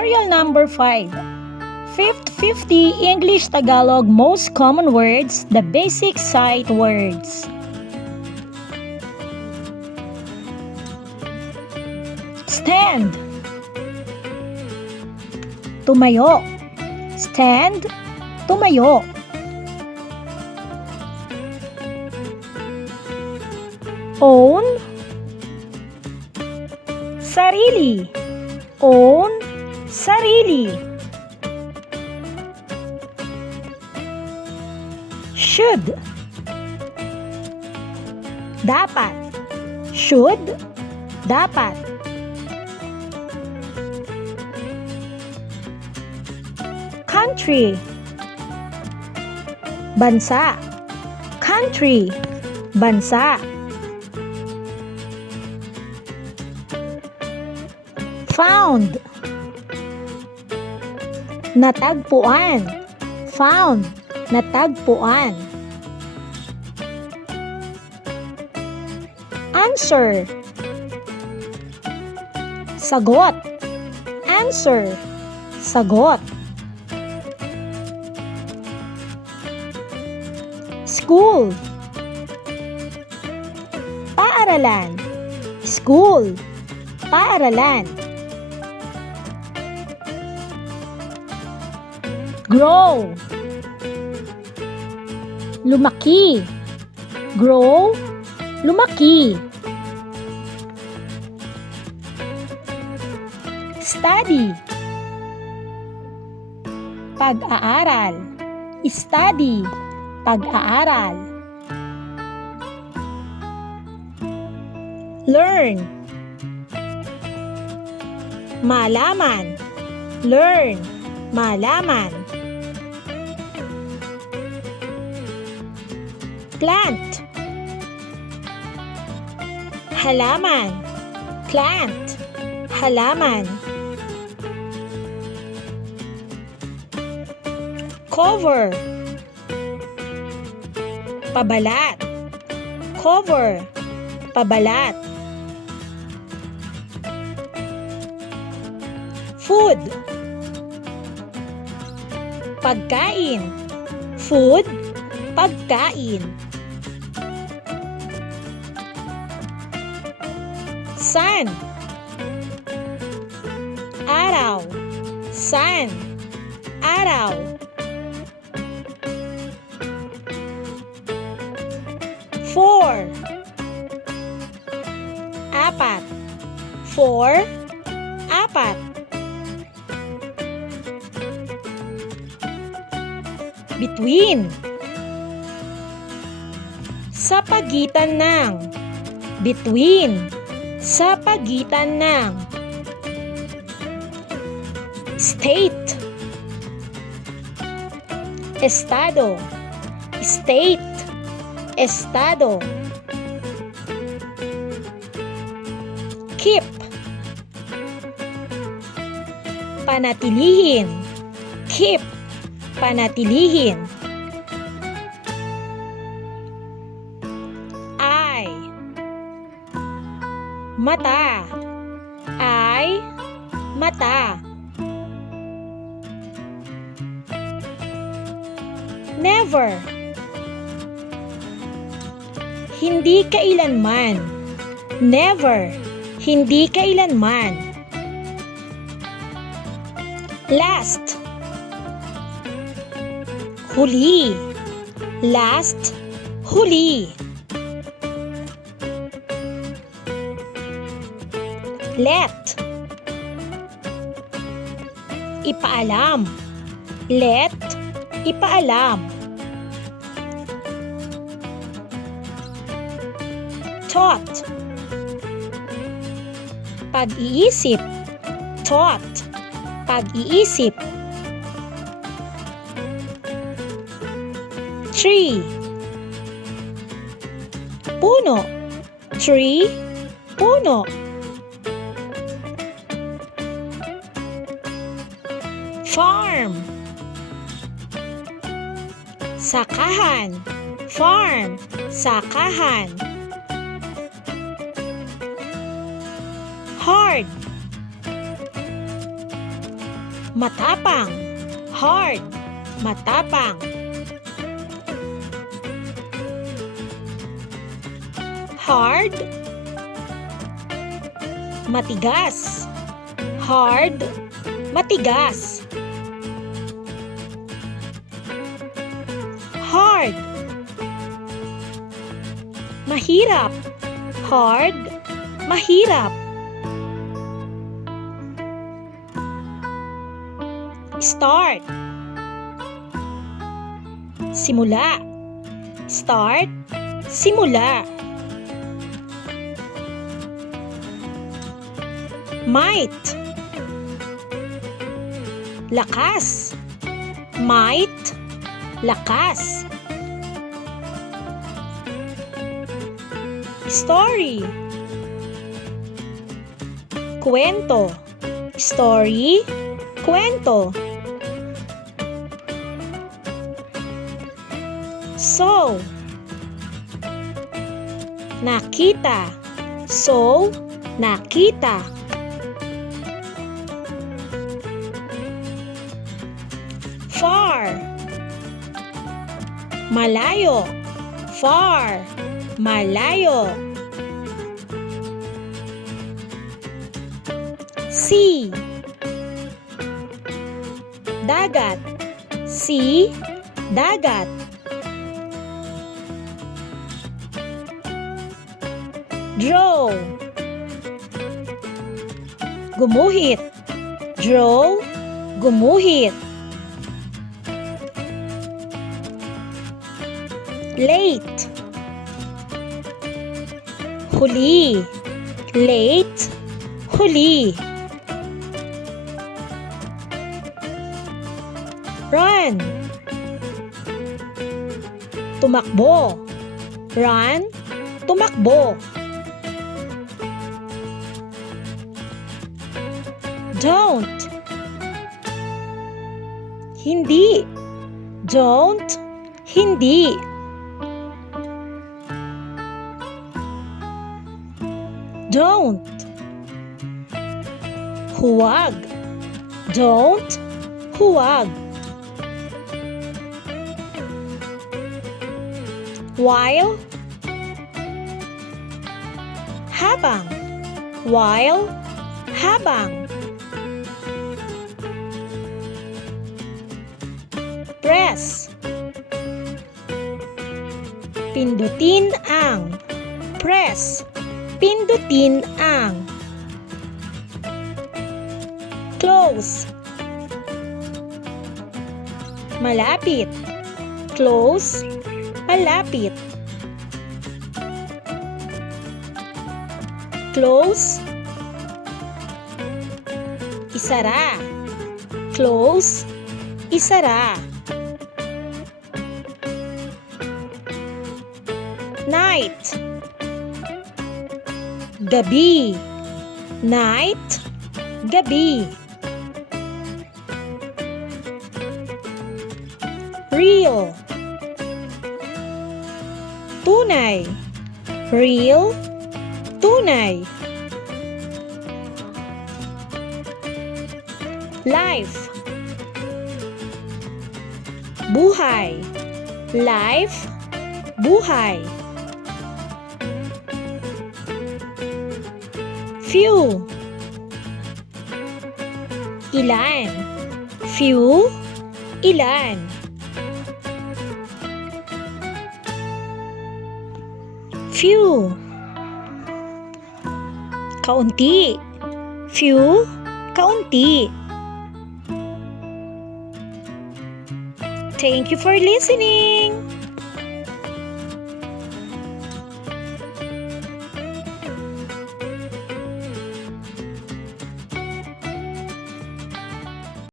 Tutorial number 5. Fifth 50 English Tagalog most common words, the basic sight words. Stand. Tumayo. Stand. Tumayo. Own. Sarili. Own. Sarili. Should. Dapat. Should. Dapat. Country. Bansa. Country. Bansa. Found. Natagpuan. Found. Natagpuan. Answer. Sagot. Answer. Sagot. School. Paaralan. School. Paaralan. Grow. Lumaki. Grow. Lumaki. Study. Pag-aaral. Study. Pag-aaral. Learn. Malaman. Learn. Malaman. Plant. Halaman. Plant. Halaman. Cover. Pabalat. Cover. Pabalat. Food. Pagkain. Food. Pagkain. Sun. Araw. Sun. Araw. Four. Apat. Four. Apat. Between. Sa pagitan ng. Between. Sa pagitan ng. State. Estado. State. Estado. Keep. Panatilihin. Keep. Panatilihin. Eye. Mata. Eye. Mata. Never. Hindi kailanman. Never. Hindi kailanman. Last. Huli. Last. Huli. Let. Ipaalam. Let. Ipaalam. Thought. Pag-iisip. Thought. Pag-iisip. Tree. Puno. Tree. Puno. Farm. Sakahan. Farm. Sakahan. Hard. Matapang. Hard. Matapang. Hard. Matigas. Hard. Matigas. Hard. Mahirap. Hard. Mahirap. Start. Simula. Start. Simula. Might. Lakas. Might. Lakas. Story. Kwento. Story. Kwento. So. Nakita. So. Nakita. Far. Malayo. Far. Malayo. Sea. Dagat. Sea. Dagat. Draw. Gumuhit. Draw. Gumuhit. Late. Huli. Late. Huli. Run. Tumakbo. Run. Tumakbo. Don't. Hindi. Don't. Hindi. Don't. Huwag. Don't. Huwag. While. Habang. While. Habang. Press. Pindutin ang. Press. Pindutin ang. Close. Malapit. Close. Malapit. Close. Isara. Close. Isara. Night. Gabi. Night. Gabi. Real. Tunay. Real. Tunay. Life. Buhay. Life. Buhay. Few. Ilan. Few. Ilan. Few. Kaunti. Few. Kaunti. Thank you for listening.